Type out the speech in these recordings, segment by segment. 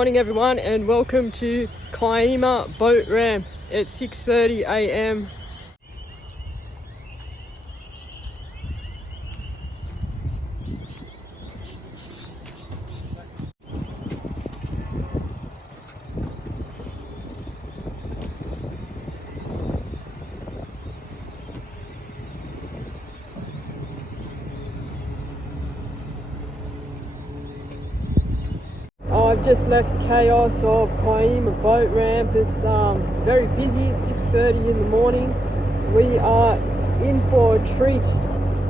morning everyone, and welcome to Kaima boat ramp at 6:30 a.m. I've just left chaos of Kaima boat ramp. It's very busy at 6:30 in the morning. We are in for a treat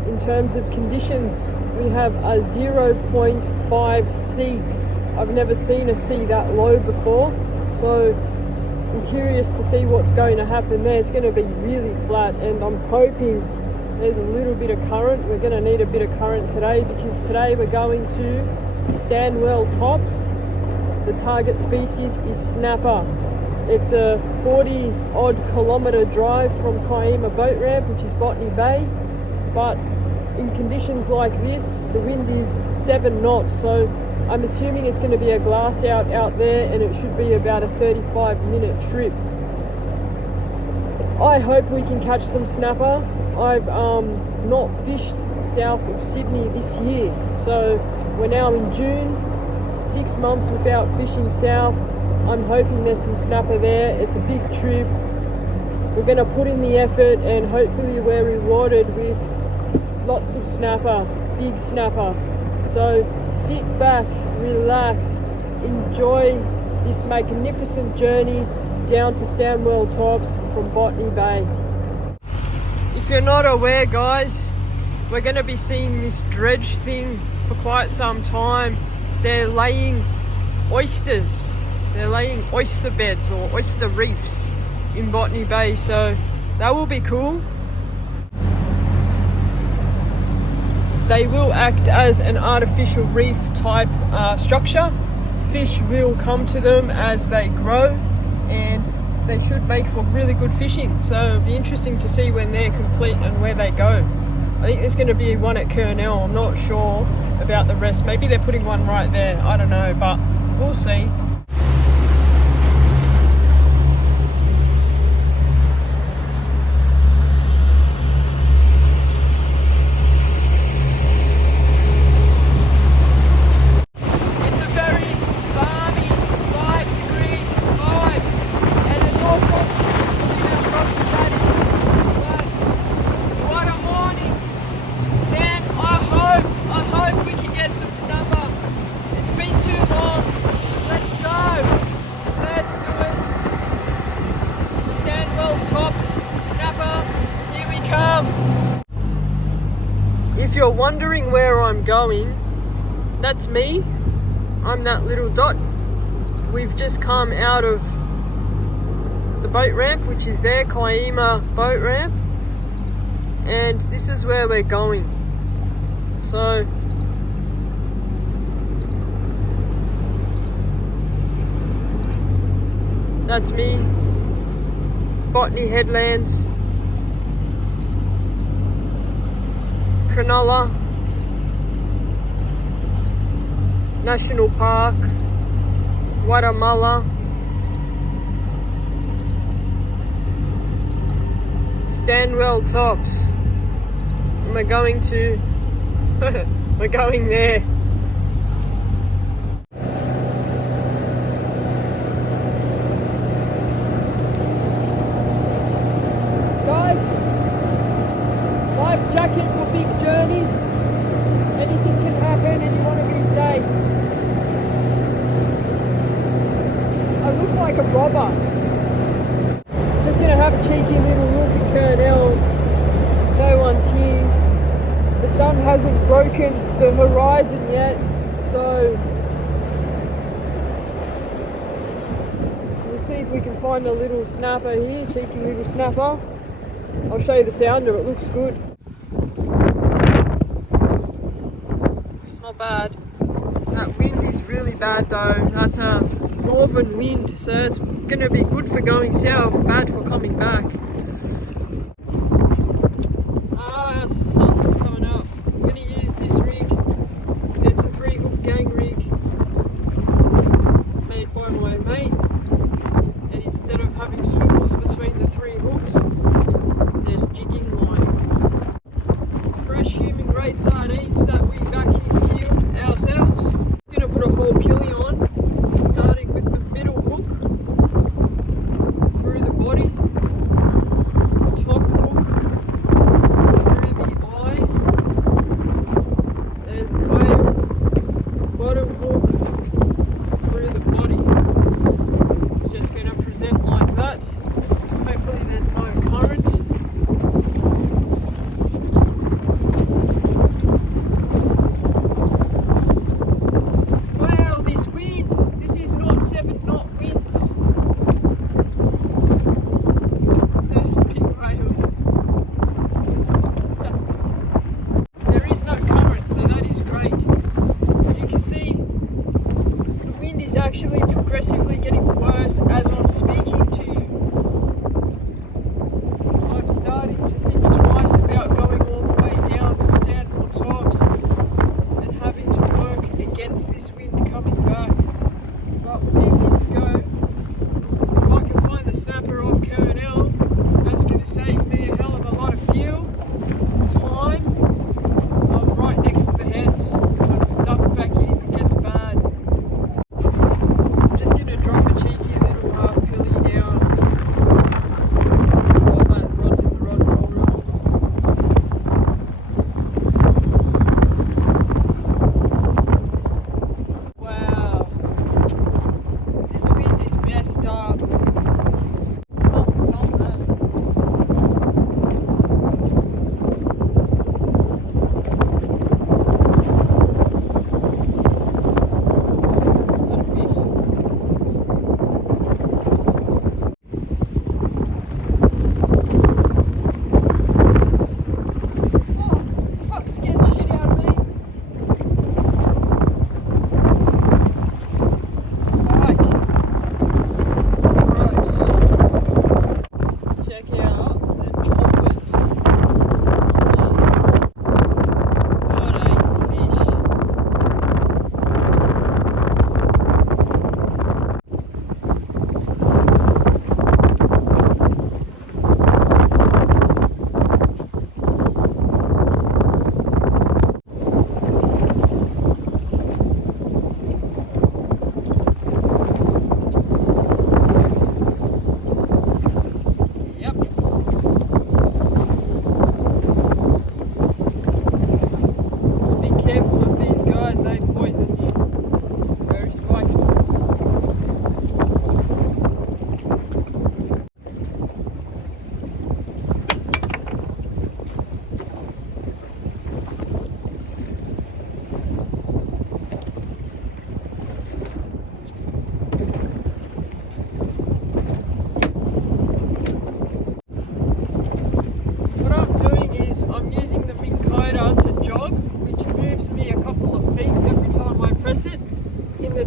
in terms of conditions. We have a 0.5 sea. I've never seen a sea that low before, so I'm curious to see what's going to happen there. It's going to be really flat, and I'm hoping there's a little bit of current. We're going to need a bit of current today, because today we're going to Stanwell tops. The target species is snapper. It's a 40 odd kilometre drive from Kaima boat ramp, which is Botany Bay, but in conditions like this the wind is 7 knots, so I'm assuming it's going to be a glass out there, and it should be about a 35-minute trip. I hope we can catch some snapper. I've not fished south of Sydney this year, so we're now in June, 6 months without fishing south. I'm hoping there's some snapper there. It's a big trip. We're going to put in the effort, and hopefully we're rewarded with lots of snapper, big snapper. So sit back, relax, enjoy this magnificent journey down to Stanwell tops from Botany Bay. If you're not aware, guys, we're going to be seeing this dredge thing for quite some time. They're laying oysters. They're laying oyster beds or oyster reefs in Botany Bay, so that will be cool. They will act as an artificial reef type structure. Fish will come to them as they grow, and they should make for really good fishing. So it'll be interesting to see when they're complete and where they go. I think there's going to be one at Kurnell. I'm not sure about the rest. Maybe they're putting one right there. I don't know, but we'll see. It's a very balmy 5 degrees 5, and it's all frosty. You can see how frosty that is. But what a morning! Man, I hope we can get some snapper. It's been too long. Let's go. Let's do it. Stanwell tops, snapper, here we come. If you're wondering where I'm going, that's me. I'm that little dot. We've just come out of the boat ramp, which is there, Kaima boat ramp, and this is where we're going. So that's me. Botany headlands, Kurnell National Park, Guatemala, Stanwell tops, and we're going to we're going there. Guys, life jacket for big journeys. Anything can happen, and you want to be safe. I look like a robber. Just gonna have a cheeky little look at Kurnell. No one's here. The sun hasn't broken the horizon yet, so we'll see if we can find a little snapper here, cheeky little snapper. I'll show you the sounder, it looks good. It's not bad. That wind is really bad though. That's a northern wind, so it's going to be good for going south, bad for coming back. Ah, sun's coming up. I'm going to use this rig. It's a 3-hook gang rig made progressively getting worse as I'm speaking to you. I'm starting to think twice about going all the way down to Stanmore Tops and having to work against this wind coming back. But we'll give this a go. If I can find the snapper off Kurnell, that's going to save me a hell of a lot of fuel, time. I'm right next to the heads. I'll duck back in if it gets bad. I'm just going to drop a cheeky little half pilly down while that rod's in the rod roll room. Wow. This wind is messed up. Something's on that.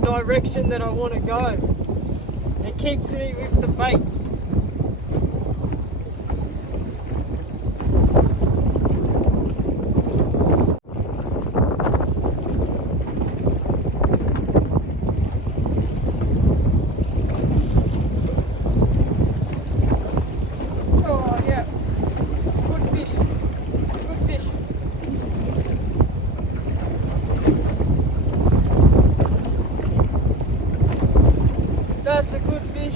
Direction that I want to go. It keeps me with the bait. Oh yeah, good fish, good fish. That's a good fish.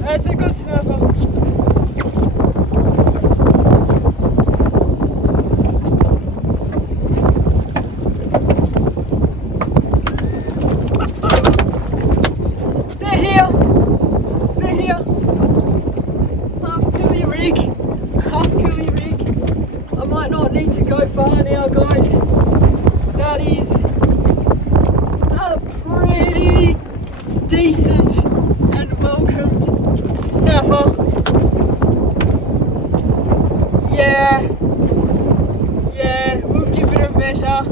That's a good snapper. They're here. They're here. Half pilly rig. Half pilly rig. I might not need to go far now, guys. That is a pretty decent and welcomed snapper. Yeah, we'll give it a measure.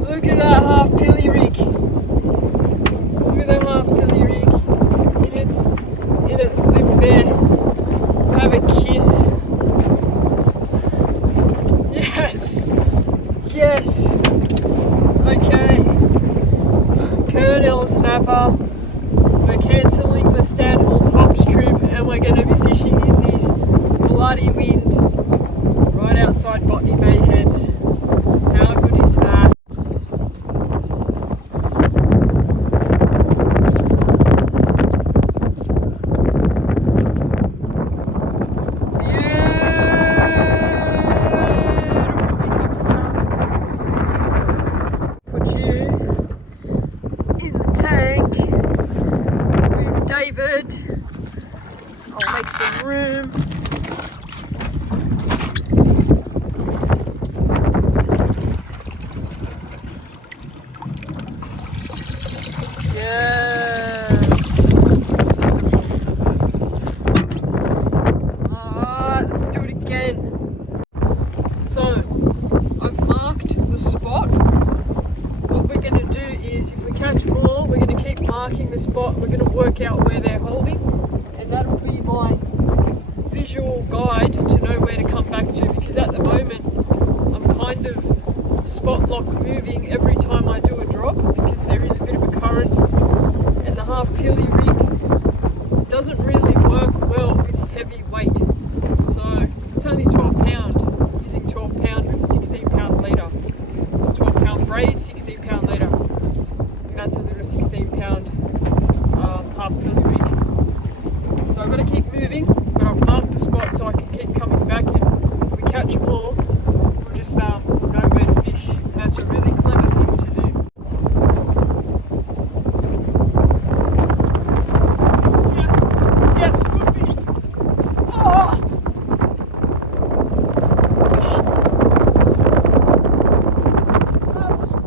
Look at that half pilly rig. Look at that half pilly rig in its lip there. Have a kiss. Yes. got some room. Yeah. Alright, let's do it again. So, I've marked the spot. What we're going to do is, if we catch more, we're going to keep marking the spot. We're going to work out where they're holding, and that'll be my visual guide to know where to come back to, because at the moment I'm kind of spot lock moving every time I do a drop, because there is a bit of a current, and the half pulley rig doesn't really work well with heavy weight. So it's only 12 pound, using 12 pound with a 16 pound leader. It's 12 pound braid, 16 pound leader, and that's a little 16 pound half pulley rig. So I've got to keep moving, but I've marked the spot so I can keep coming back, and if we catch more, we'll just know where to fish. And that's a really clever thing to do. Yes, good fish. Oh! That was good.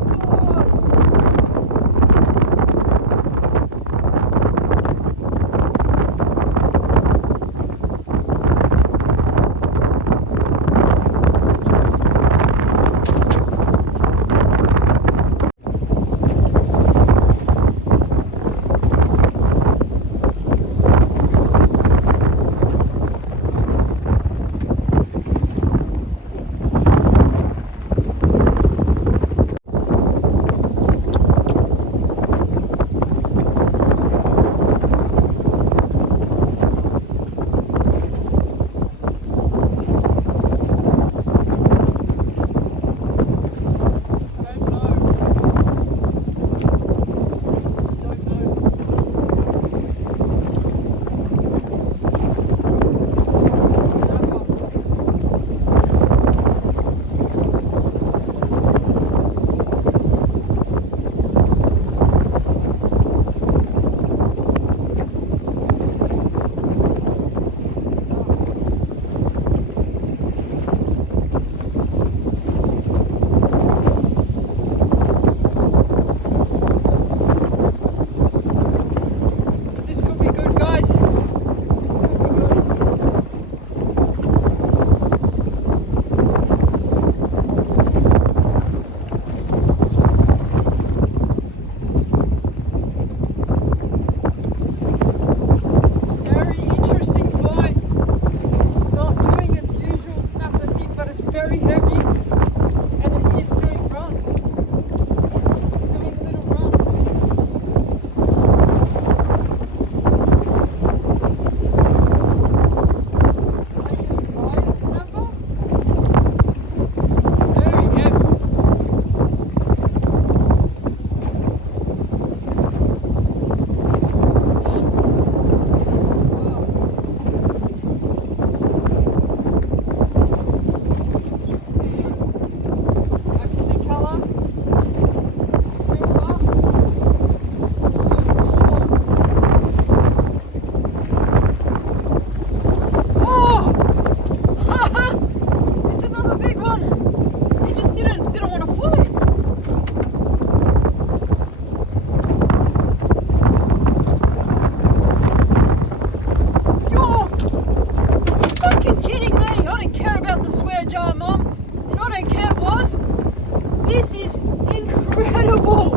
This is incredible.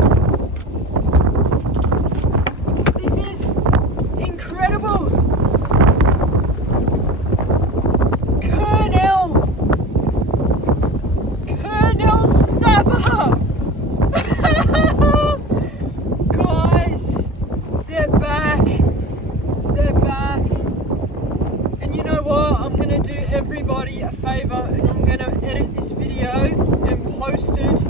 This is incredible. Kurnell snapper. Guys, they're back. They're back. And you know what? I'm gonna do everybody a favor, and I'm gonna edit this video and post it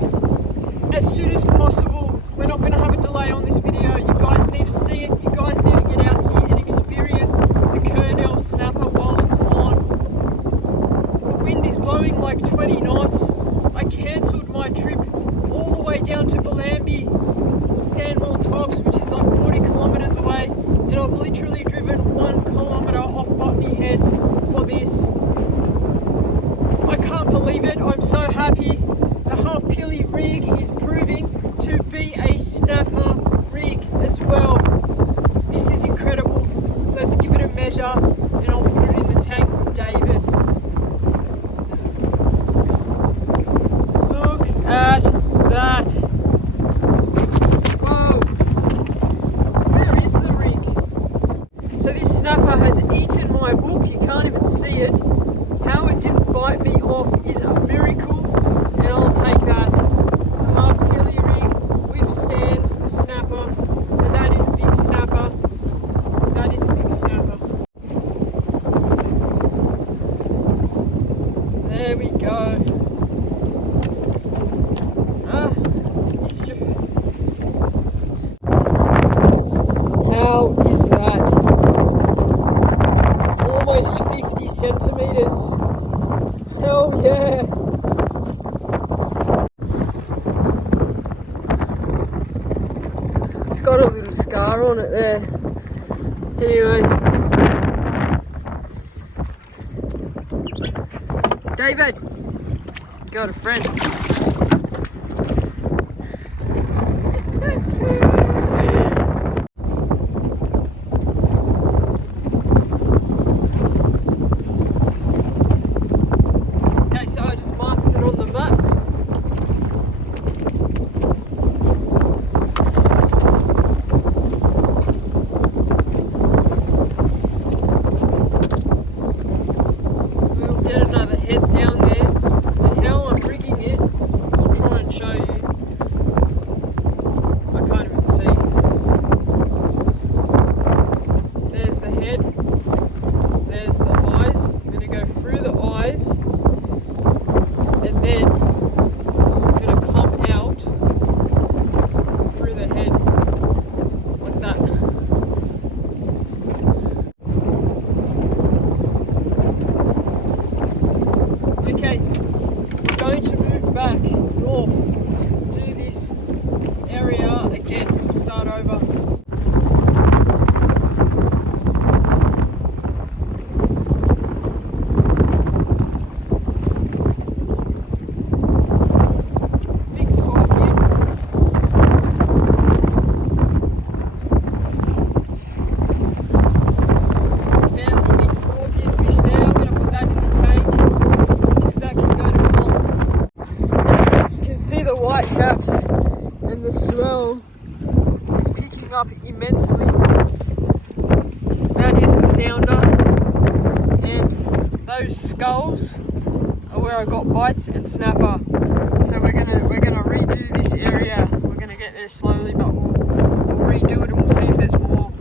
as soon as possible. We're not gonna have a delay on this video. You guys need to see it. You guys need to get out here and experience the Kurnell snapper while it's on. The wind is blowing like 20 knots. I cancelled my trip all the way down to Bellambi, Stanwell Tops, which is like 40 kilometers away, and I've literally driven 1 kilometer off Botany my hook, you can't even see it. How it didn't bite me off is a miracle, and I'll take that. Half peely rig, withstands the snapper, and that is a big snapper. That is a big snapper. There we go. Mischief. How is that? Almost 50 centimeters. Hell yeah. It's got a little scar on it there. Anyway. David, got a friend. Okay, so I just marked it on the map. We'll get another head down there. And how I'm rigging it, I'll try and show you. I can't even see. There's the head. There's the eyes. I'm going to go through the eyes. And then I'm going to come out through the head. Like that. Okay, we're going to move back north, do this area again, start over. Big scorpion. Fairly big scorpion fish there. I'm going to put that in the tank. That can go to pump. You can see the white caps and the swell is picking up immensely. That is the sounder, and those skulls are where I got bites and snapper. So we're gonna redo this area. We're gonna get there slowly, but we'll redo it and we'll see if there's more.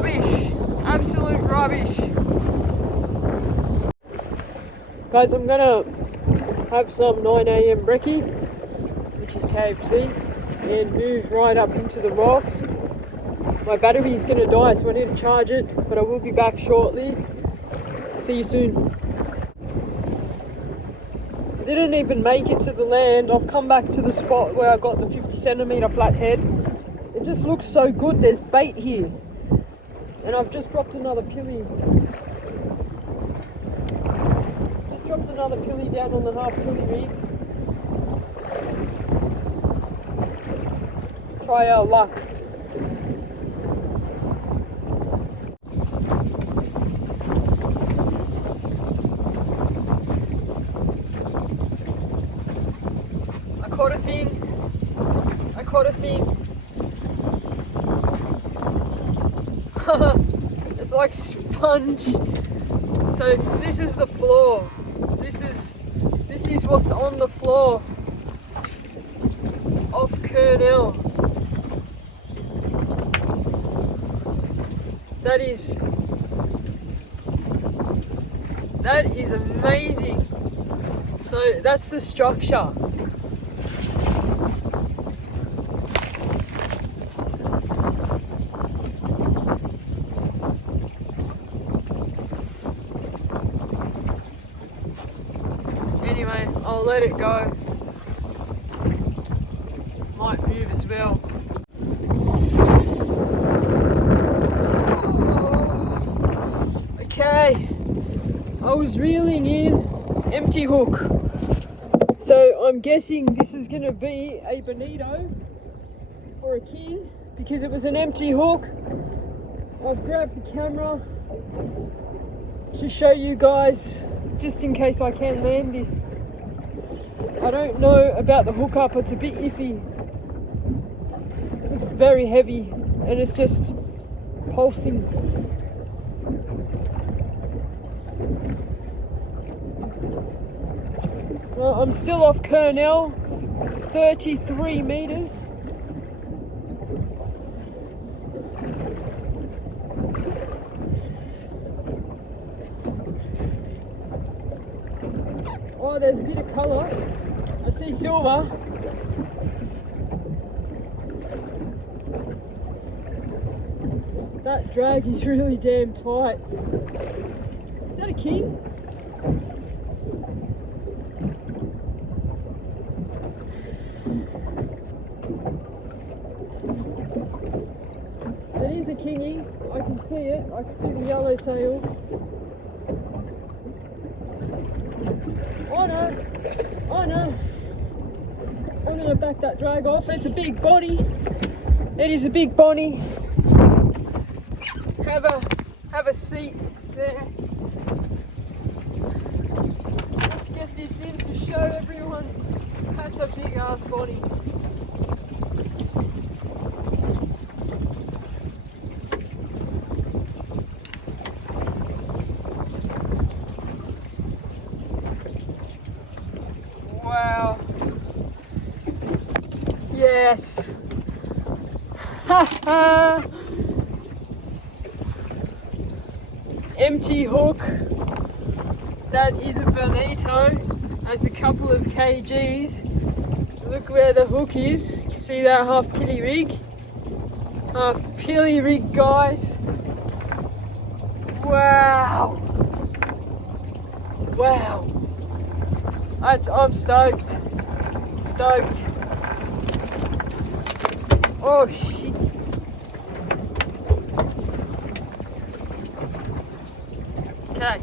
rubbish. Absolute rubbish. Guys, I'm gonna have some 9 AM brekkie, which is KFC, and move right up into the rocks. My battery is gonna die, so I need to charge it, but I will be back shortly. See you soon. I didn't even make it to the land. I've come back to the spot where I got the 50cm flathead. It just looks so good. There's bait here. And I've just dropped another pilly. Just dropped another pilly down on the half pilly rig. Try our luck. I caught a thing. It's like sponge. So this is the floor. This is what's on the floor of Kurnell. That is amazing. So that's the structure. Anyway, I'll let it go. Might move as well. Okay, I was reeling in empty hook. So I'm guessing this is going to be a bonito or a king because it was an empty hook. I've grabbed the camera to show you guys, just in case I can land this. I don't know about the hookup, it's a bit iffy. It's very heavy and it's just pulsing. Well, I'm still off Kurnell, 33 meters. Oh, there's a bit of colour. I see silver. That drag is really damn tight. Is that a king? It is a kingy. I can see it. I can see the yellow tail. Oh no! Oh no! I'm gonna back that drag off. It's a big body. It is a big body. Have a seat there. Let's get this in to show everyone that's a big ass body. Wow. Yes. Ha ha. Empty hook. That is a bonito. That's a couple of kgs. Look where the hook is. See that half pilly rig? Half pilly rig, guys. Wow. Wow. I'm stoked. Stoked. Oh shit. Okay.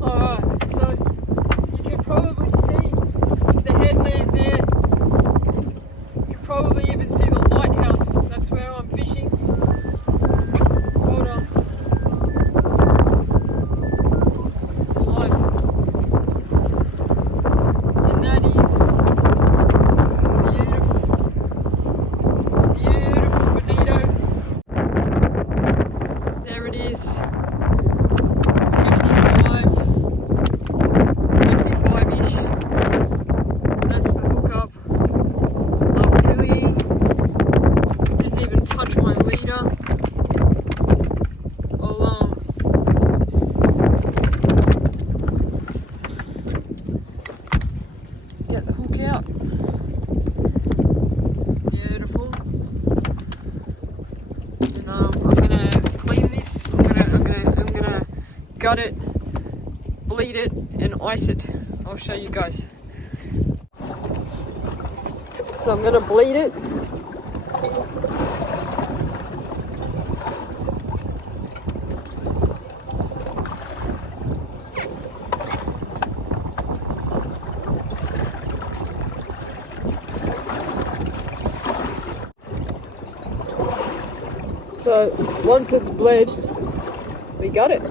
Alright, so you can probably see the headland there. You can probably even see the lighthouse. That's where I'm fishing. Hold on. And that is beautiful. Beautiful bonito. There it is. 55-ish. That's the hookup. I've really didn't even touch my I'm gonna clean this. I'm gonna gut it, bleed it, and ice it. I'll show you guys. So I'm gonna bleed it. So once it's bled, we got it.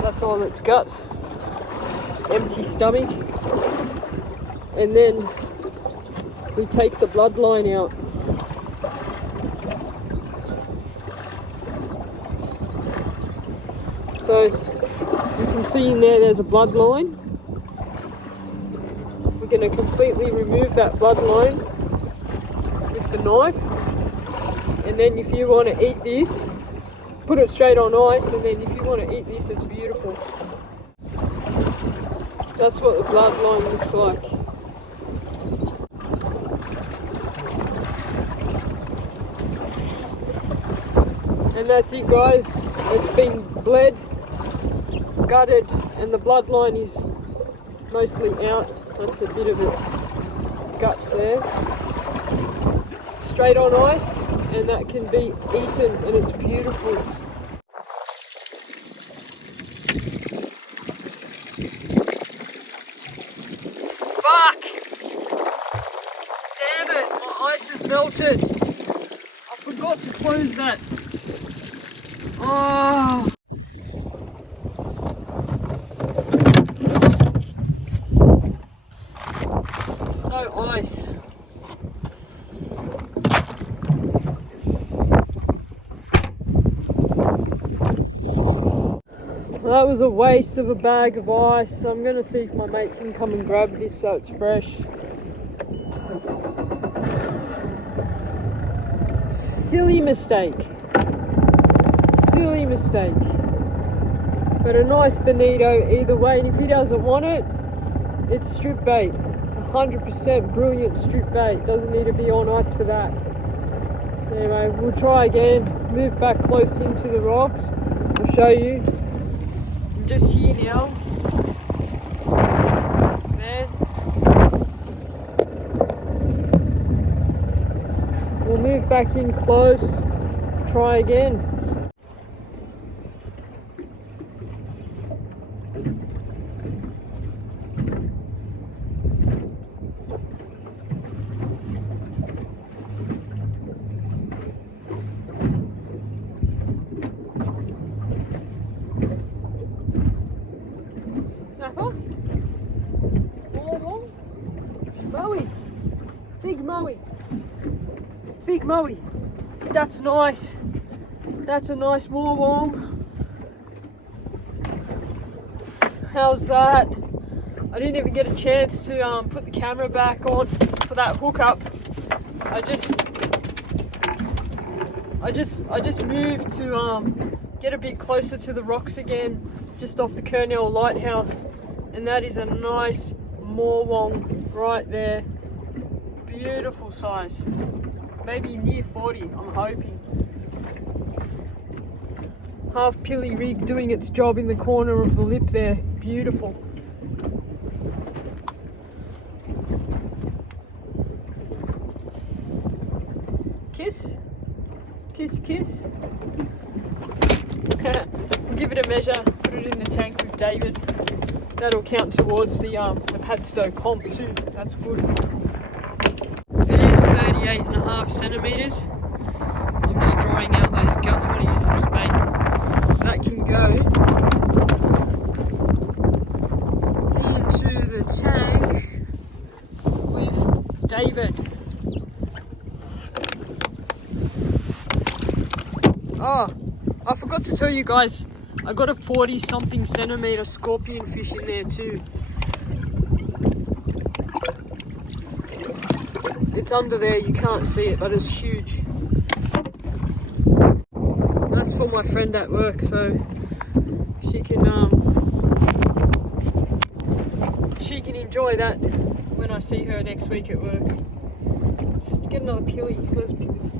That's all its guts, empty stomach, and then we take the bloodline out. So you can see in there's a bloodline. We're going to completely remove that bloodline with the knife, and then if you want to eat this, put it straight on ice, and then if you want to eat this, it's beautiful. That's what the bloodline looks like. And that's it, guys. It's been bled, gutted, and the bloodline is mostly out. That's a bit of its guts there. Straight on ice, and that can be eaten, and it's beautiful. Fuck! Damn it, my ice is melted. I forgot to close that. Oh. Snow ice. Well, that was a waste of a bag of ice. So I'm going to see if my mate can come and grab this so it's fresh. Silly mistake. Silly mistake. But a nice bonito either way, and if he doesn't want it, it's strip bait. It's 100% brilliant strip bait. Doesn't need to be on ice for that. Anyway, we'll try again. Move back close into the rocks. I'll show you. I'm just here now. There. We'll move back in close. Try again. Snapper? More? Moe. Big Moe. Big Moe. That's nice. That's a nice warwong. How's that? I didn't even get a chance to put the camera back on for that hookup. I just moved to get a bit closer to the rocks again, just off the Kurnell lighthouse, and that is a nice morwong right there. Beautiful size, maybe near 40, I'm hoping. Half pilly rig doing its job in the corner of the lip there. Beautiful. Kiss. Kiss, kiss. Give it a measure, put it in the tank with David. That'll count towards the Padstow comp too. That's good. It is 38.5 centimetres. I'm just drying out those guts. I'm going to use them as bait. That can go into the tank with David. Oh, I forgot to tell you guys, I got a 40 something centimetre scorpion fish in there too. It's under there, you can't see it, but it's huge. That's for my friend at work, so she she can enjoy that when I see her next week at work. Let's get another pilly. Let's pick this.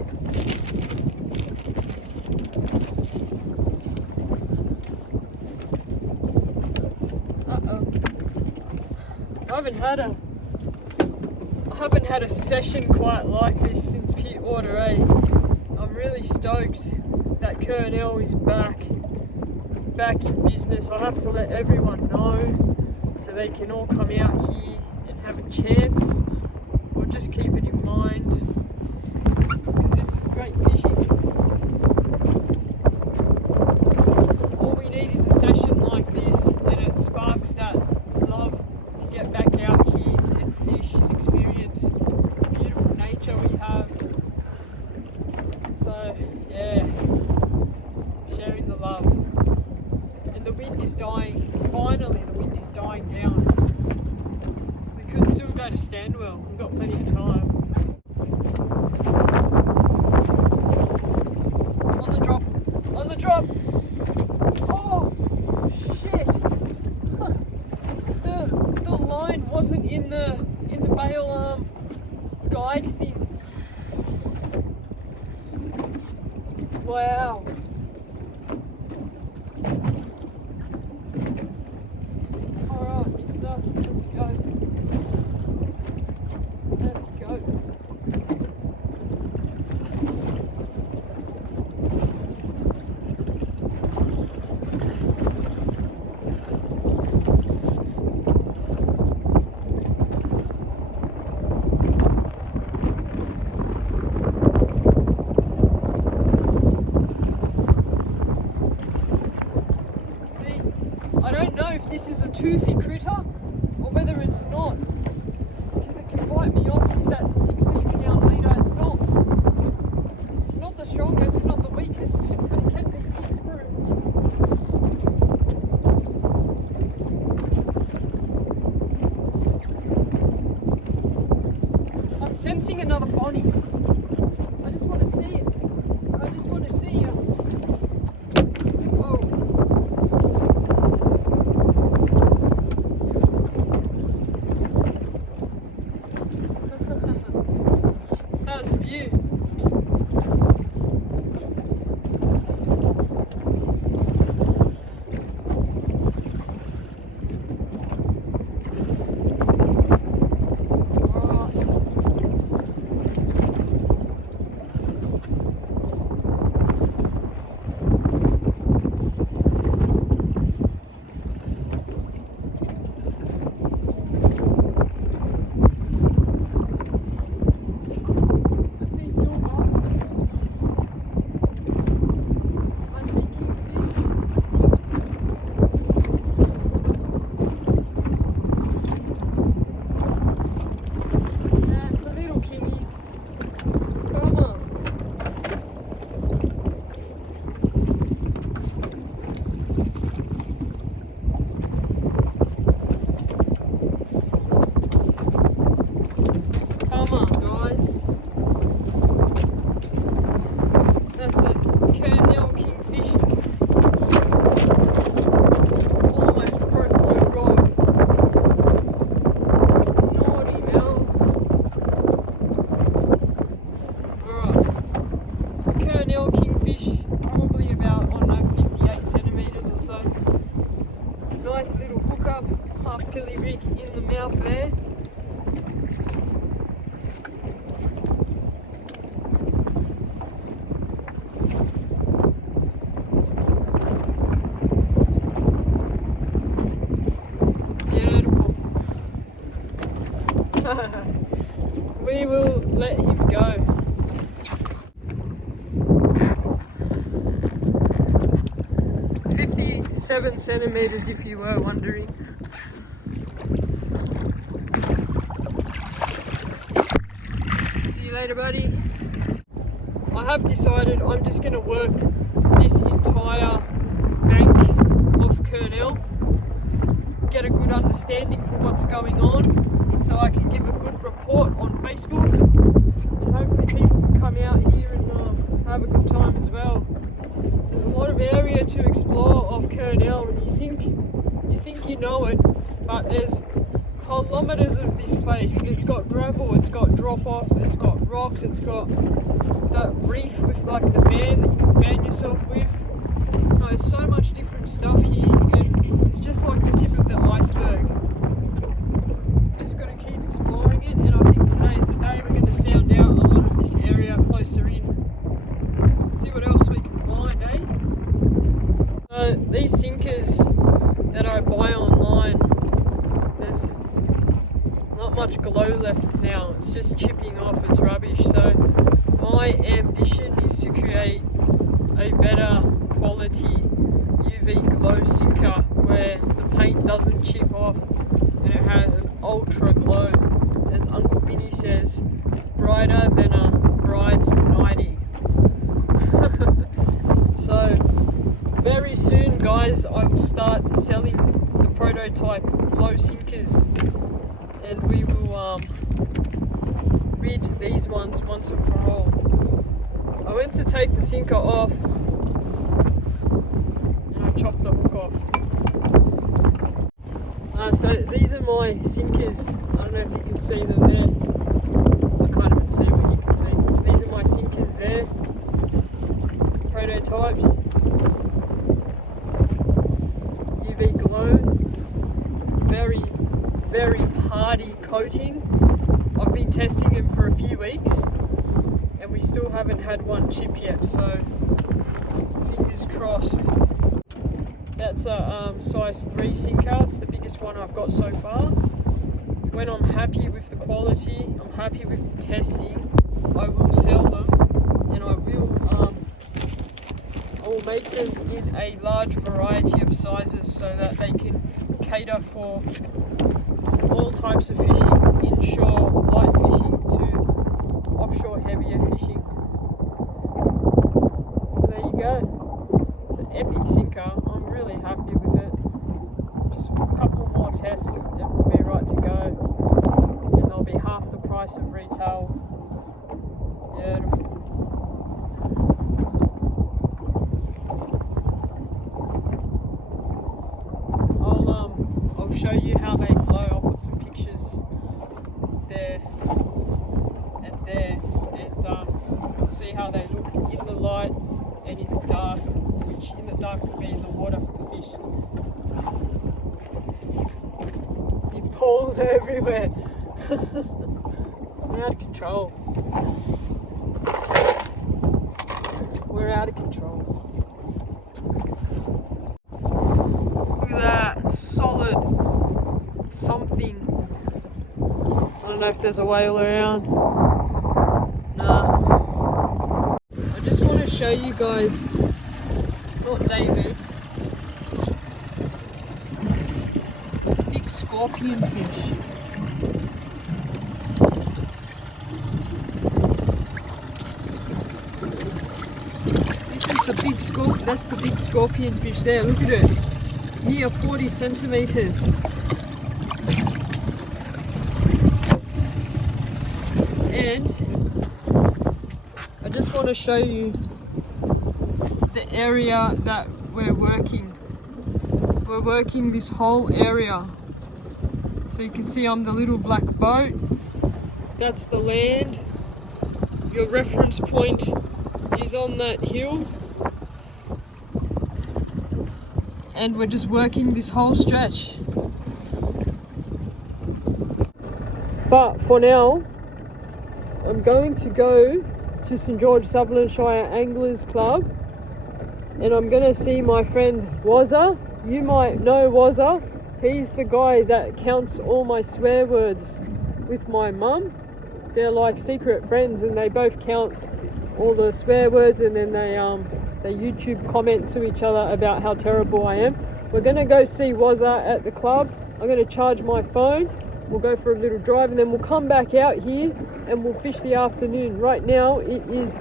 I haven't had a session quite like this since pit order 8. I'm really stoked that Kurnell is back in business. I have to let everyone know so they can all come out here and have a chance. Or just keep it in mind because this is great fishing. All we need is a session like this and it sparks that love to get back out here and fish and experience the beautiful nature we have. So yeah, sharing the love. And the wind is dying. Finally the wind is dying down. We could still go to Standwell. We've got plenty of time. On the drop. On the drop. Oh shit. The line wasn't in the bail guide thing. Wow. Alright, mister, let's go. Let's go. I don't know if this is a toothy critter or whether it's not, because it can bite me off with that 16-pound leader. It's not the strongest, it's not the weakest, but it can be through. I'm sensing another bonnie. I just want to see it. I just want to see you. Whoa. How's the view? That's a Kurnell kingfish. Almost broke my rod. Naughty Mel. Alright. Kurnell kingfish, probably about, I don't know, 58 centimetres or so. Nice little hookup, half pilly rig in the mouth there. We will let him go. "57 centimetres if you were wondering. See you later, buddy. I have decided I'm just going to work this entire bank of Kurnell, get a good understanding for what's going on, so I can give a good report on Facebook, and hopefully people can come out here and have a good time as well. There's a lot of area to explore off Kurnell, and you think you know it, but there's kilometers of this place. It's got gravel, it's got drop off, it's got rocks, it's got the reef with like the fan that you can fan yourself with. No, there's so much different stuff here, and it's just like the tip of the iceberg. Just got to keep exploring it, and I think today's the day we're going to sound out a lot of this area closer in. See what else we can find, eh? These sinkers that I buy online, there's not much glow left now. It's just chipping off, it's rubbish. So my ambition is to create a better quality UV glow sinker where the paint doesn't chip off and it has an ultra glow, as Uncle Vinny says, brighter than a bride's nightie. So very soon, guys, I will start selling the prototype glow sinkers, and we will rid these ones once and for all. I went to take the sinker off and I chopped the hook off. So these are my sinkers. I don't know if you can see them there. I can't even see what you can see. These are my sinkers there. Prototypes. UV glow. Very, very hardy coating. I've been testing them for a few weeks and we still haven't had one chip yet, so fingers crossed. That's a size 3 sinker. It's the biggest one I've got so far. When I'm happy with the quality, I'm happy with the testing, I will sell them, and I will make them in a large variety of sizes so that they can cater for all types of fishing, inshore light fishing to offshore heavier fishing. So there you go. It's an epic sinker. I'm really happy with it. Just a couple more tests and we'll be right to go. And they'll be half the price of retail. Beautiful. I'll show you how they glow. I'll put some pictures there and there, and see how they look in the light and in the dark, which in the dark would be in the water for the fish. It pulls everywhere. We're out of control. We're out of control. Look at that, solid something. I don't know if there's a whale around. Nah. I just want to show you guys, not David, big scorpion fish. This is the big scorpion, that's the big scorpion fish there, look at it. Near 40 centimeters. And I just want to show you the area that we're working. We're working this whole area. So you can see I'm the little black boat. That's the land. Your reference point is on that hill. And we're just working this whole stretch. But for now, I'm going to go to St George Sutherland Shire Anglers Club, and I'm going to see my friend Wazza. You might know Wazza. He's the guy that counts all my swear words with my mum. They're like secret friends, and they both count all the swear words, and then they YouTube comment to each other about how terrible I am. We're going to go see Wazza at the club. I'm going to charge my phone. We'll go for a little drive and then we'll come back out here and we'll fish the afternoon. Right now it is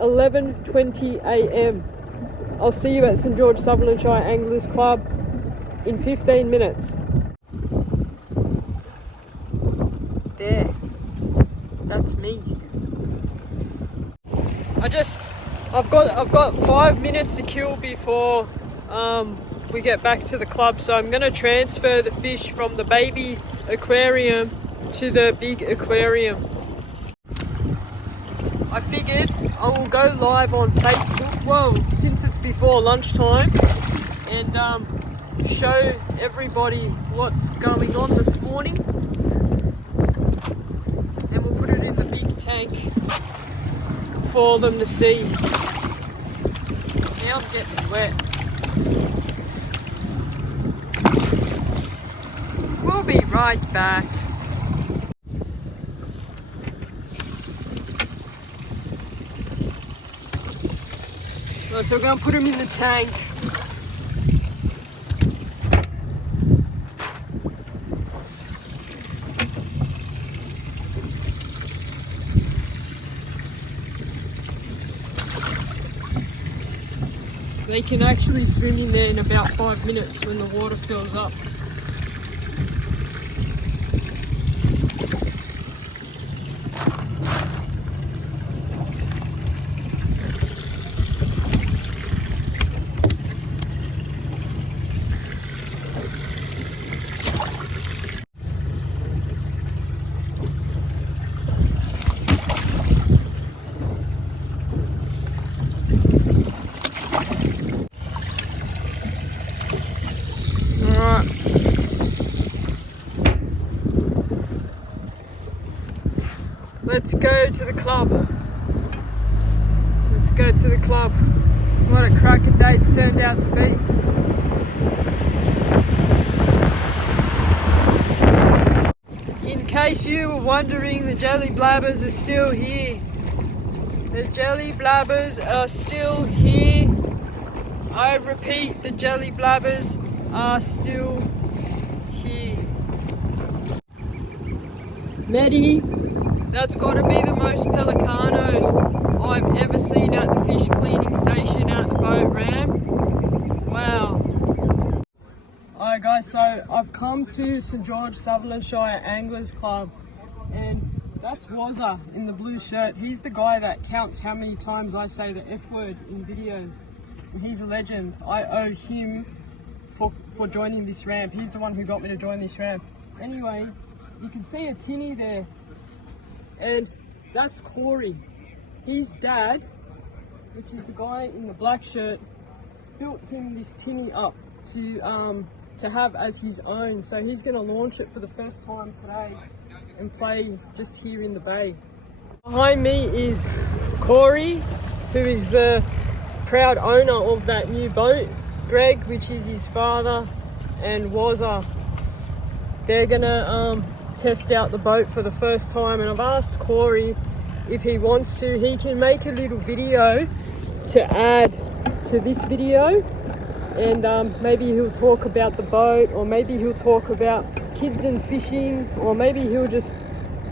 11:20 a.m. I'll see you at St George Sutherland Shire Anglers Club in 15 minutes. There. That's me. I just I've got 5 minutes to kill before we get back to the club, so I'm going to transfer the fish from the baby aquarium to the big aquarium. I figured I will go live on Facebook, well, since it's before lunchtime, and show everybody what's going on this morning. And we'll put it in the big tank for them to see. Now I'm getting wet. We'll be right back. Right, so we're going to put them in the tank. They can actually swim in there in about 5 minutes when the water fills up. Let's go to the club. Let's go to the club. What a cracker day it's turned out to be. In case you were wondering, the jelly blabbers are still here. The jelly blabbers are still here. I repeat, the jelly blabbers are still here. Maddie, that's got to be the most pelicanos I've ever seen at the fish cleaning station at the boat ramp. Wow. Alright guys, so I've come to St George Sutherland Shire Anglers Club, and that's Wazza in the blue shirt. He's the guy that counts how many times I say the F word in videos. And he's a legend. I owe him for joining this ramp. He's the one who got me to join this ramp. Anyway, you can see a tinny there. And that's Corey. His dad, which is the guy in the black shirt, built him this tinny up to have as his own. So he's going to launch it for the first time today and play just here in the bay. Behind me is Corey, who is the proud owner of that new boat. Greg, which is his father, and Wazza. They're going to test out the boat for the first time, and I've asked Corey if he wants to. He can make a little video to add to this video, and maybe he'll talk about the boat, or maybe he'll talk about kids and fishing, or maybe he'll just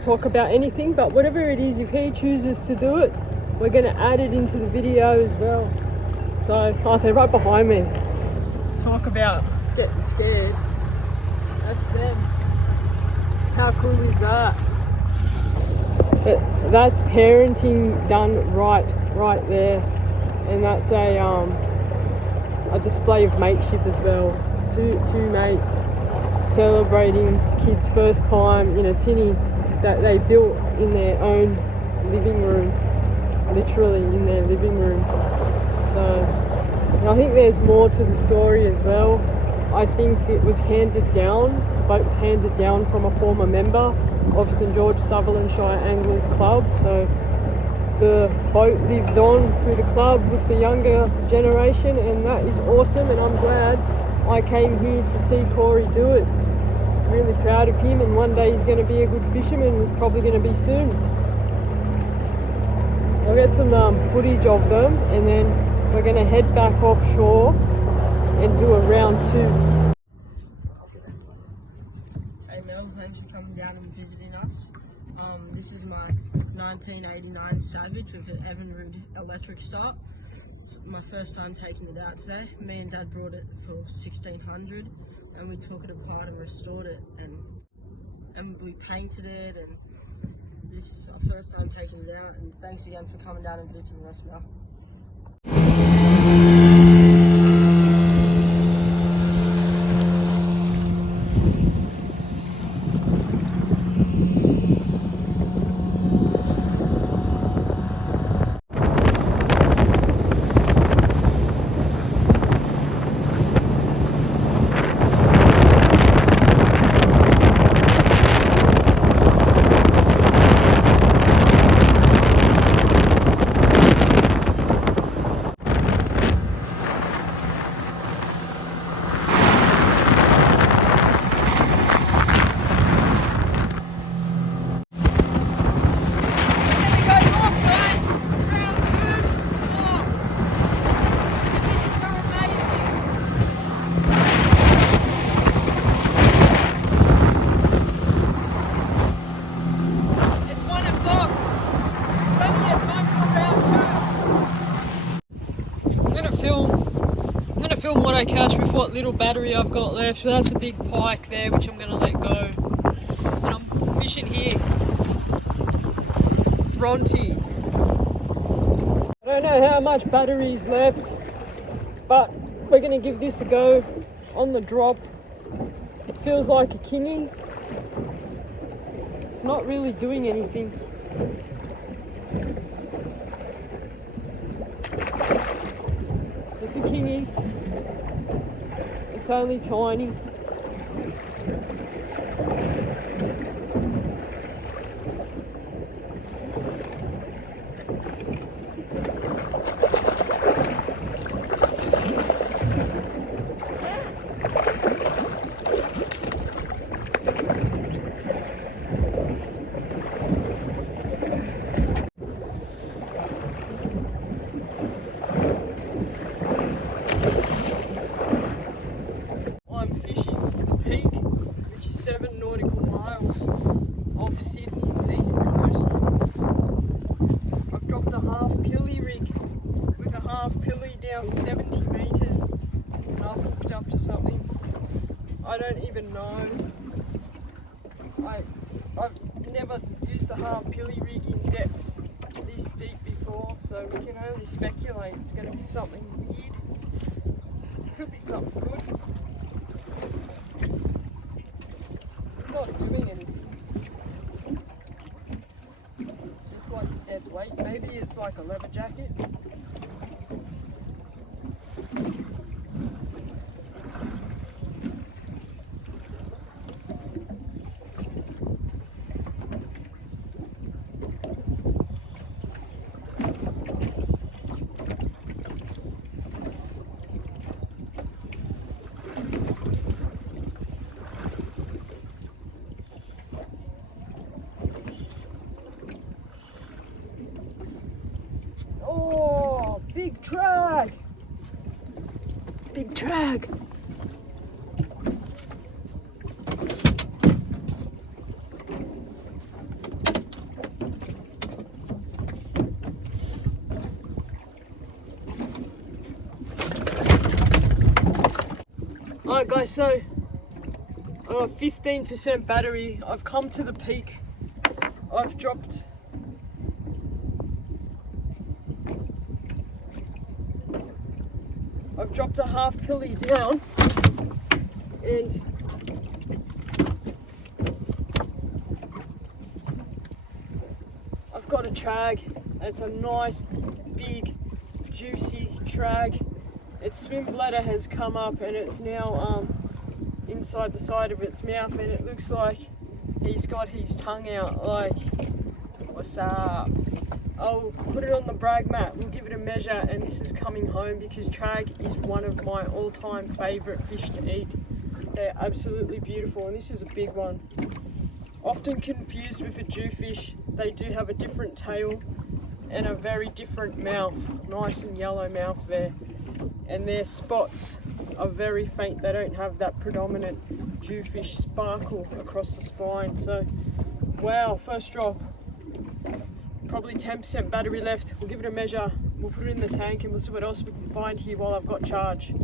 talk about anything. But whatever it is, if he chooses to do it, we're going to add it into the video as well. So, oh, they're right behind me. Talk about getting scared. That's them. How cool is that? That's parenting done right there, and that's a display of mateship as well. Two mates celebrating kids' first time in a tinny that they built in their own living room, literally in their living room. So, and I think there's more to the story as well. I think it was handed down, the boat's handed down from a former member of St George Sutherland Shire Anglers Club. So the boat lives on through the club with the younger generation, and that is awesome, and I'm glad I came here to see Corey do it. Really proud of him, and one day he's going to be a good fisherman. He's probably going to be soon. I'll get some footage of them, and then we're going to head back offshore and do a round 2. Hey Mel, thanks for coming down and visiting us. This is my 1989 Savage with an Evinrude electric start. It's my first time taking it out today. Me and Dad brought it for 1600, and we took it apart and restored it, and we painted it, and this is our first time taking it out. And thanks again for coming down and visiting us, Mel. I catch with what little battery I've got left. So that's a big pike there, which I'm going to let go. And I'm fishing here. Bronte. I don't know how much battery's left, but we're going to give this a go on the drop. It feels like a kingy. It's not really doing anything. It's a kingy. It's only tiny. Off Sydney's east coast. I've dropped a half pilly rig with a half pilly down 70 metres and I've hooked up to something I don't even know. I've never used a half pilly rig in depths this deep before, so we can only speculate. It's going to be something weird. Could be something good. It's not doing anything. Like dead weight. Maybe it's like a leather jacket. Big drag! Big drag! Alright guys, so I got 15% battery. I've come to the peak. I've dropped a half pilly down and I've got a trag. It's a nice big juicy trag. Its swim bladder has come up and it's now inside the side of its mouth, and it looks like he's got his tongue out like, what's up? I'll put it on the brag mat, we'll give it a measure, and this is coming home because trag is one of my all-time favourite fish to eat. They're absolutely beautiful, and this is a big one. Often confused with a jewfish, they do have a different tail and a very different mouth, nice and yellow mouth there. And their spots are very faint, they don't have that predominant jewfish sparkle across the spine. So, wow, first drop. Probably 10% battery left. We'll give it a measure, we'll put it in the tank, and we'll see what else we can find here while I've got charge.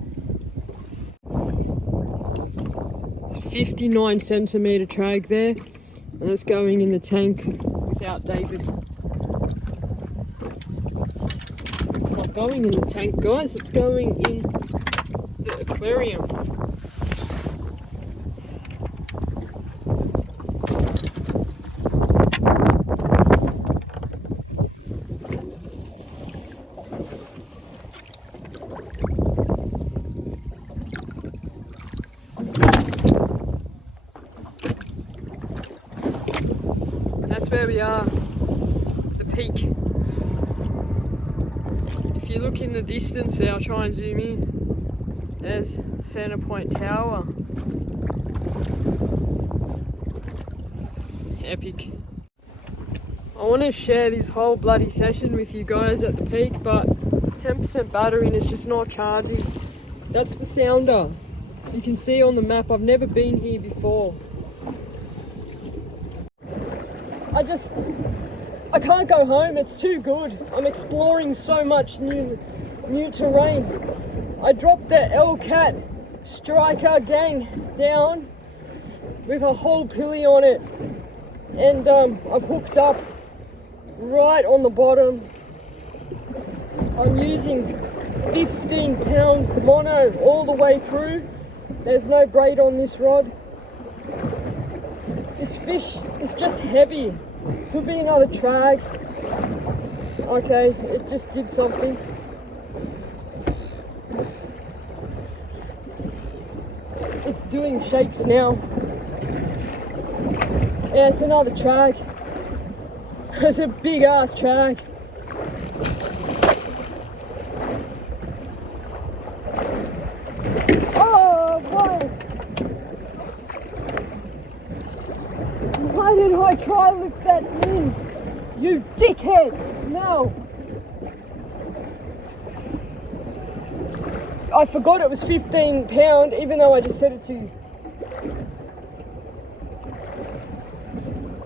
59 centimetre trag there, and that's going in the tank without David. It's not going in the tank, guys, it's going in the aquarium. That's where we are, the peak. If you look in the distance there, I'll try and zoom in. There's Centre Point Tower. Epic. I want to share this whole bloody session with you guys at the peak, but 10% battery and it's just not charging. That's the sounder. You can see on the map, I've never been here before. I can't go home, it's too good. I'm exploring so much new terrain. I dropped the L-Cat striker gang down with a whole pulley on it, and I've hooked up right on the bottom. I'm using 15-pound mono all the way through. There's no braid on this rod. This fish is just heavy. Could be another trag. Okay, it just did something. It's doing shakes now. Yeah, it's another trag. It's a big ass trag. Oh, why? Why did I try to lift that in? You dickhead! No! I forgot it was 15 pound, even though I just said it to you.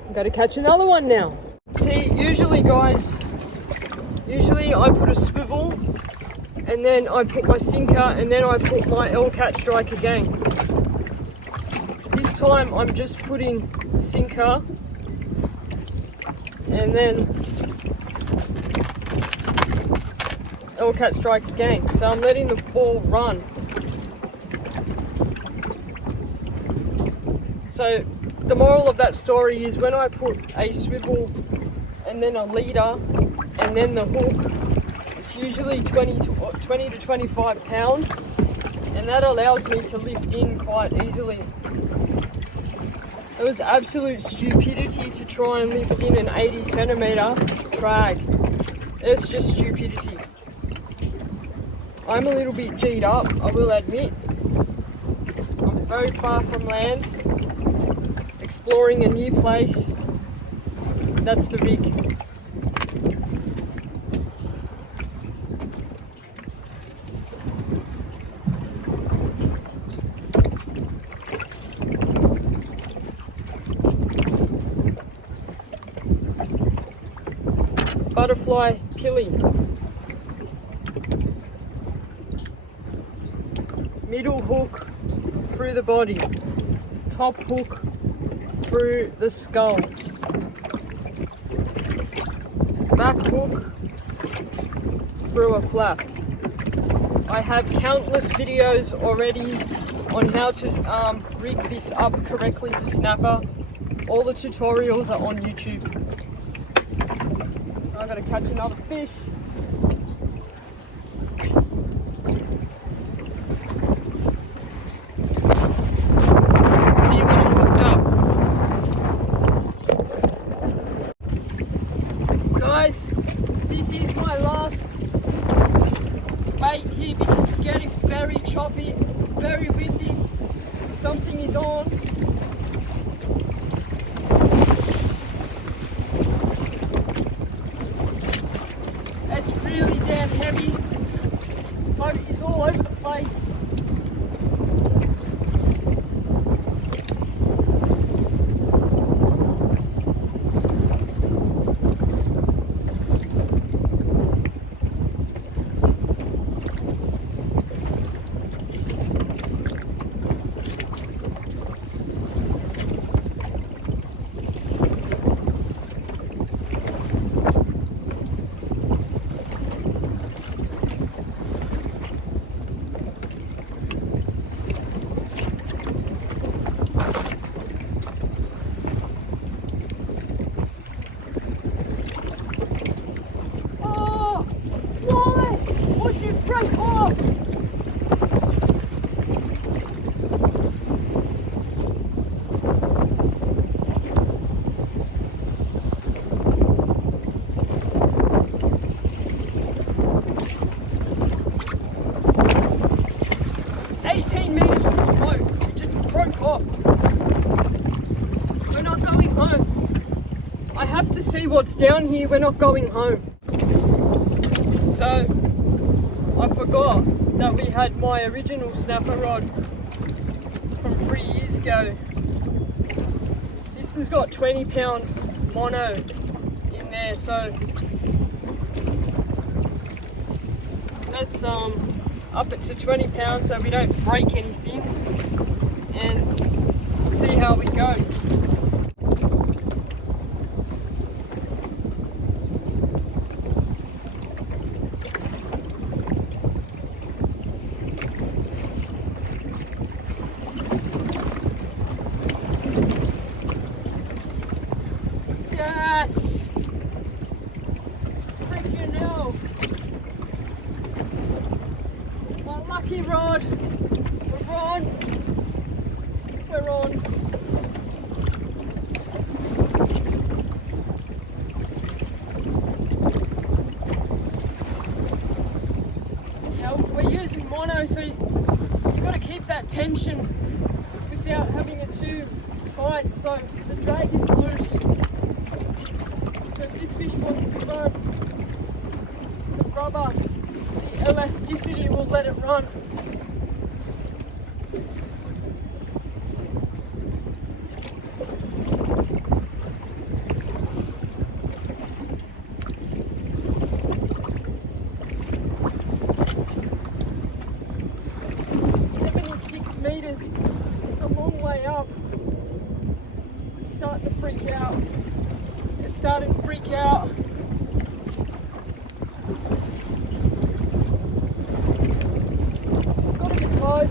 I've got to catch another one now. See, usually guys, I put a swivel, and then I put my sinker, and then I put my L-Cat striker gang. This time I'm just putting sinker, and then L-Cat striker gang. So I'm letting the ball run. So the moral of that story is when I put a swivel and then a leader and then the hook, it's usually 20 to 25 pound, and that allows me to lift in quite easily. It was absolute stupidity to try and lift in an 80 centimeter trag. It's just stupidity. I'm a little bit G'd up, I will admit. I'm very far from land, exploring a new place. That's the rig. Butterfly pilly. Middle hook through the body, top hook through the skull, back hook through a flap. I have countless videos already on how to rig this up correctly for snapper. All the tutorials are on YouTube. I've got to catch another fish. This is my last bait here because it's getting very choppy, very windy. Something is on. It's really damn heavy. Boat is all over the place. Break off! Meters from the boat, it just broke off. We're not going home. I have to see what's down here. We're not going home. So I forgot that we had my original snapper rod from 3 years ago. This has got 20-pound mono in there, so that's up it to 20 pounds so we don't break anything, and see how we go. Yes! Freaking hell! My lucky rod! We're on! We're on! Now we're using mono, so you've got to keep that tension without having it too tight, so the drag is loose. So if this fish wants to run, the rubber, the elasticity will let it run. Meters. It's a long way up. It's starting to freak out. It's starting to freak out. It's got to be close.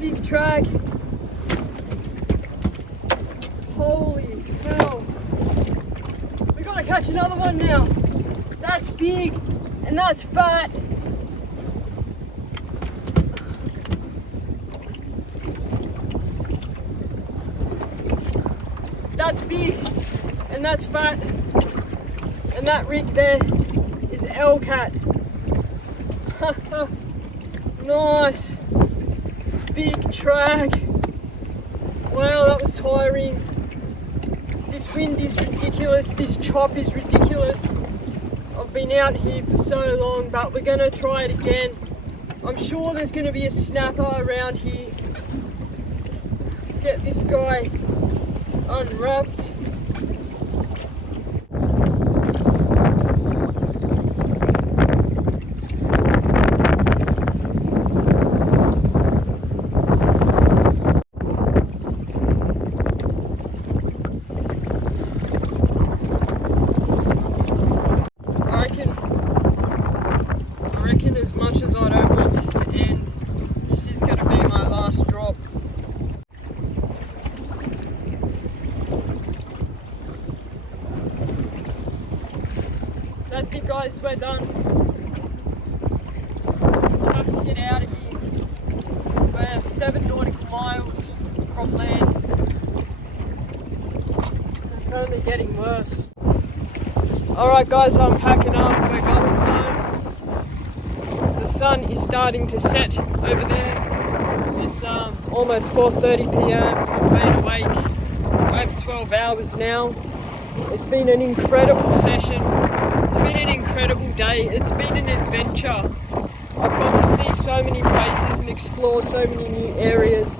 Big drag. Holy hell. We gotta catch another one now. That's big and that's fat. That's big and that's fat. And that rig there is L-cat. Nice. Big drag. Wow, that was tiring. This wind is ridiculous. This chop is ridiculous. I've been out here for so long, but we're gonna try it again. I'm sure there's gonna be a snapper around here. Get this guy unwrapped. As much as I don't want this to end, this is going to be my last drop. That's it guys, we're done. I have to get out of here. We're 7 nautical miles from land. It's only getting worse. Alright guys, I'm packing up, we're going home. The sun is starting to set over there. It's almost 4:30 p.m. I've been awake over 12 hours now. It's been an incredible session. It's been an incredible day. It's been an adventure. I've got to see so many places and explore so many new areas.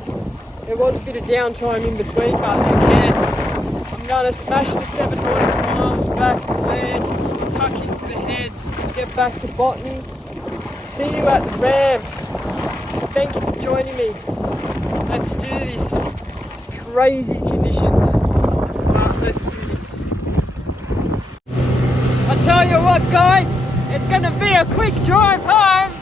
There was a bit of downtime in between, but who cares? I'm going to smash the 7 nautical miles back to land, tuck into the heads, get back to botany. See you at the ramp. Thank you for joining me. Let's do this. It's crazy conditions. Let's do this. I tell you what guys, it's going to be a quick drive home.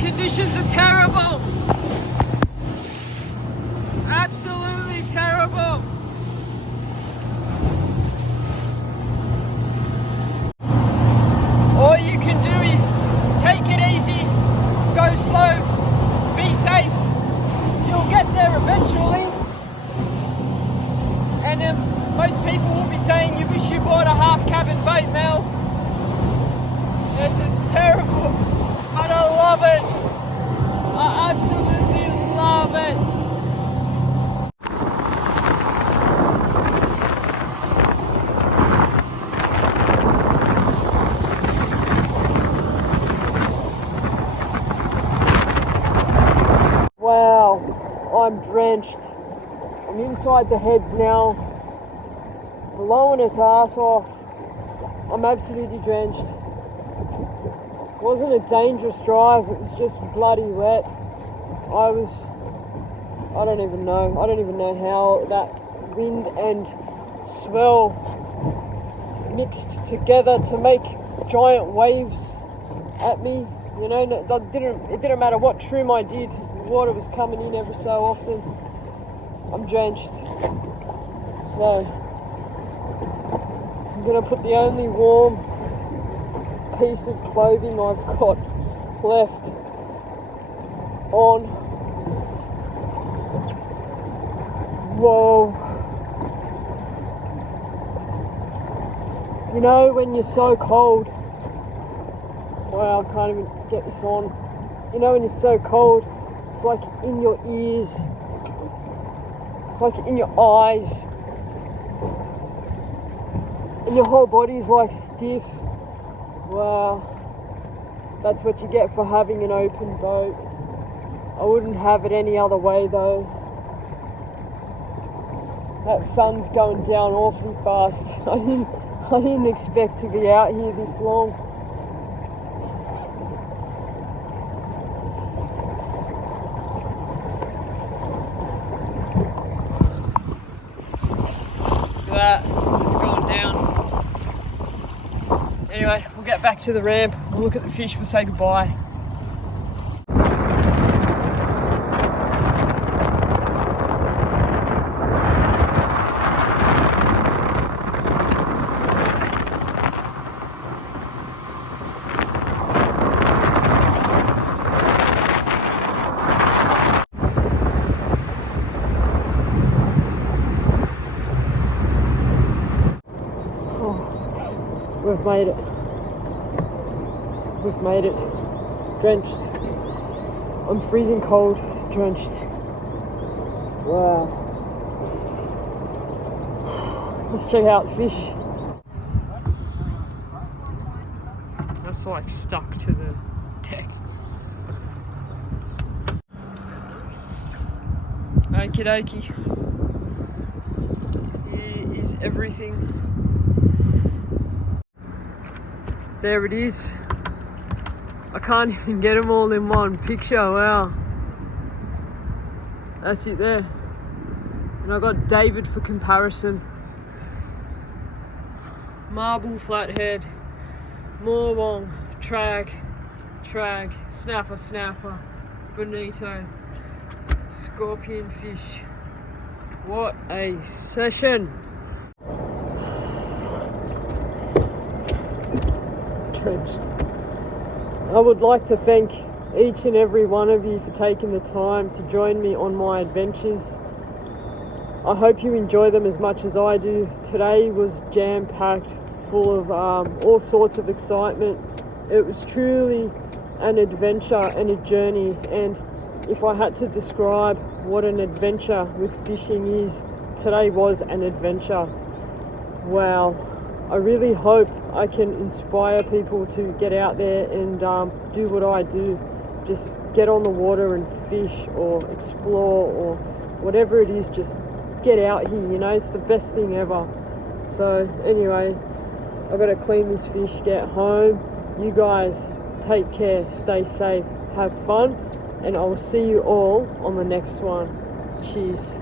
conditions are terrible. Absolutely terrible. All you can do is take it easy, go slow, be safe. You'll get there eventually. And most people will be saying, you wish you bought a half cabin boat, Mel. This is terrible, but I love it. I absolutely love it. Wow, I'm drenched. I'm inside the heads now. It's blowing its ass off. I'm absolutely drenched. It wasn't a dangerous drive, it was just bloody wet. I don't even know how that wind and swell mixed together to make giant waves at me. You know, it didn't matter what trim I did, water was coming in every so often. I'm drenched. So, I'm gonna put the only warm piece of clothing I've got left on. Whoa. You know when you're so cold, wow, I can't even get this on. You know when you're so cold, it's like in your ears, it's like in your eyes, and your whole body's like stiff. Wow, that's what you get for having an open boat. I wouldn't have it any other way though. That sun's going down awfully fast. I didn't expect to be out here this long. Look at that, it's going down. Anyway, we'll get back to the ramp, we'll look at the fish, we'll say goodbye. We've made it. We've made it. Drenched. I'm freezing cold, drenched. Wow. Let's check out the fish. That's like stuck to the deck. Okie dokie. Here is everything. There it is. I can't even get them all in one picture, wow. That's it there. And I got David for comparison. Marble flathead, Morwong, trag, snapper, bonito, scorpion fish. What a session. I would like to thank each and every one of you for taking the time to join me on my adventures. I hope you enjoy them as much as I do. Today was jam-packed, full of all sorts of excitement. It was truly an adventure and a journey, and if I had to describe what an adventure with fishing is, today was an adventure. Wow. I really hope I can inspire people to get out there and do what I do. Just get on the water and fish or explore or whatever it is, just get out here, you know, it's the best thing ever. So anyway, I've got to clean this fish, get home. You guys take care, stay safe, have fun, and I will see you all on the next one. Cheers.